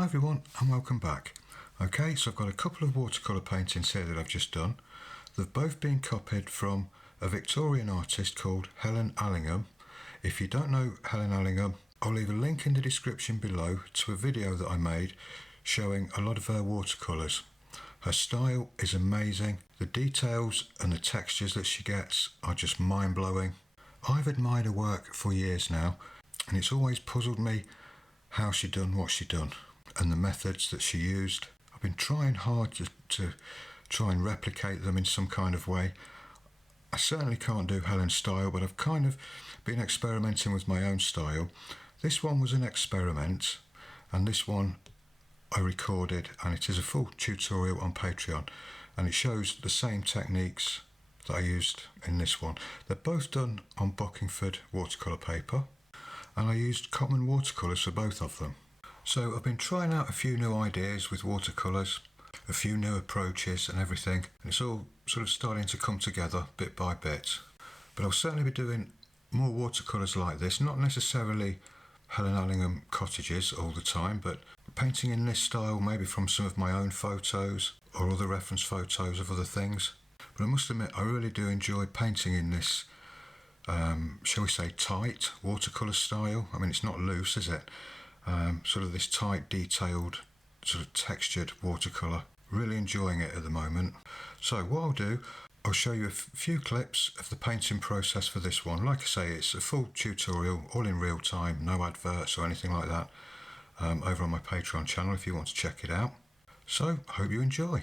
Hi everyone and welcome back. Okay, so I've got a couple of watercolour paintings here that I've just done. They've both been copied from a Victorian artist called Helen Allingham. If you don't know Helen Allingham, I'll leave a link in the description below to a video that I made showing a lot of her watercolours. Her style is amazing. The details and the textures that she gets are just mind-blowing. I've admired her work for years now, and it's always puzzled me how she done what she done and the methods that she used. I've been trying hard to try and replicate them in some kind of way. I certainly can't do Helen's style, but I've kind of been experimenting with my own style. This one was an experiment, and this one I recorded, and it is a full tutorial on Patreon, and it shows the same techniques that I used in this one. They're both done on Bockingford watercolour paper, and I used common watercolours for both of them. So I've been trying out a few new ideas with watercolours, a few new approaches and everything, and it's all sort of starting to come together bit by bit. But I'll certainly be doing more watercolours like this, not necessarily Helen Allingham cottages all the time, but painting in this style, maybe from some of my own photos or other reference photos of other things. But I must admit, I really do enjoy painting in this, shall we say, tight watercolour style. I mean, it's not loose, is it? Sort of this tight, detailed, sort of textured watercolour. Really enjoying it at the moment. So what I'll do, I'll show you a few clips of the painting process for this one. Like I say, it's a full tutorial, all in real time, no adverts or anything like that, over on my Patreon channel if you want to check it out. So, hope you enjoy.